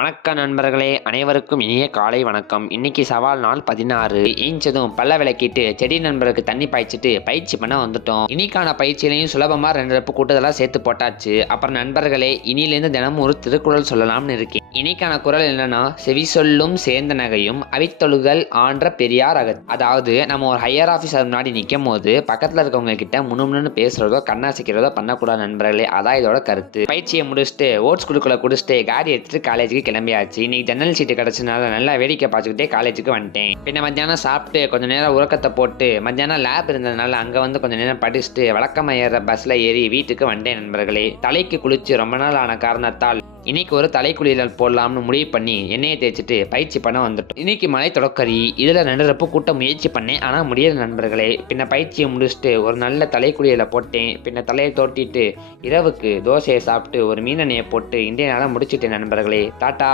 வணக்கம் நண்பர்களே, அனைவருக்கும் இனிய காலை வணக்கம். இன்னைக்கு சவால் நாள் 16. ஏஞ்சதும் பல்ல விளக்கிட்டு செடி நண்பருக்கு தண்ணி பாய்ச்சிட்டு பயிற்சி பண்ண வந்துட்டோம். இன்னைக்கான பயிற்சியிலையும் சுலபமா 2 ரெப்பு கூட்டதெல்லாம் சேர்த்து போட்டாச்சு. அப்புறம் நண்பர்களே, இனியிலேருந்து தினமும் ஒரு திருக்குறள் சொல்லலாம்னு இருக்கேன். இன்னைக்கான குறள் என்னன்னா, செவி சொல்லும் சேர்ந்த நகையும் அவித்தொழுகல் ஆன்ற பெரியார் அதாவது நம்ம ஒரு ஹையர் ஆஃபீஸர் முன்னாடி நிற்கும் போது பக்கத்தில் இருக்கவங்க கிட்ட முன்னு பேசுறதோ கண்ணாசிக்கிறதோ பண்ணக்கூடாது நண்பர்களே. அதான் இதோட கருத்து. பயிற்சியை முடிச்சுட்டு ஓட்ஸ் குடுக்கல குடிச்சிட்டு காடி எடுத்துட்டு காலேஜுக்கு கிளம்பியாச்சு. இன்னைக்கு ஜன்னல் சீட்டு கிடைச்சனால நல்லா வேடிக்கை பார்த்துக்கிட்டே காலேஜுக்கு வந்துட்டேன். பின்ன மத்தியானம் சாப்பிட்டு கொஞ்சம் நேரம் உறக்கத்தை போட்டு மத்தியானம் லேப் இருந்ததுனால அங்கே வந்து கொஞ்சம் நேரம் படிச்சுட்டு வழக்கமாக ஏற பஸ்ஸில் ஏறி வீட்டுக்கு வந்துட்டேன் நண்பர்களே. தலைக்கு குளிச்சு ரொம்ப நாள் ஆன காரணத்தால் இன்னைக்கு ஒரு தலைக்குளியல் போடலாம்னு முடிவு பண்ணி எண்ணெயை தேய்ச்சிட்டு பயிற்சி பண்ண வந்துட்டோம். இன்னைக்கு மலை தொடக்கறி இதில் 2 ரெப்பு கூட்ட முயற்சி பண்ணேன், ஆனால் முடியல நண்பர்களே. பின்ன பயிற்சியை முடிச்சுட்டு ஒரு நல்ல தலைக்குளியலை போட்டேன். பின்ன தலையை தோட்டிட்டு இரவுக்கு தோசையை சாப்பிட்டு ஒரு மீனெண்ணெயை போட்டு இன்றைய நாளை முடிச்சுட்டேன் நண்பர்களே. டாட்டா.